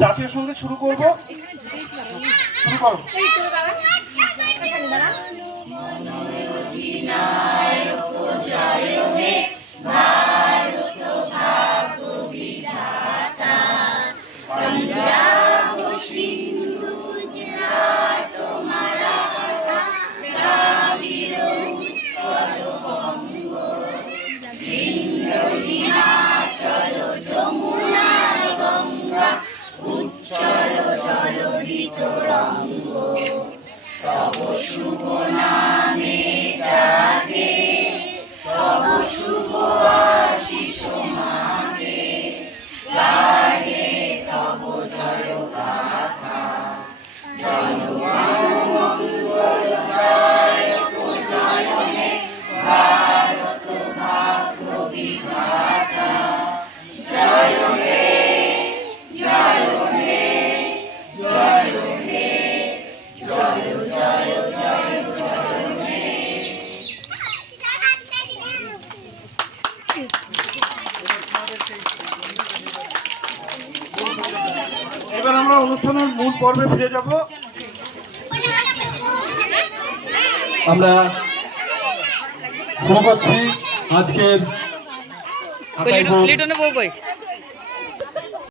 জাতীয় সংগীত শুরু করব। শুরু করো। Sitaram. এবার আমরা অনুষ্ঠানের মূল পর্বে ফিরে যাব। আমরা শুরু পাচ্ছি আজকের লিটনে বউ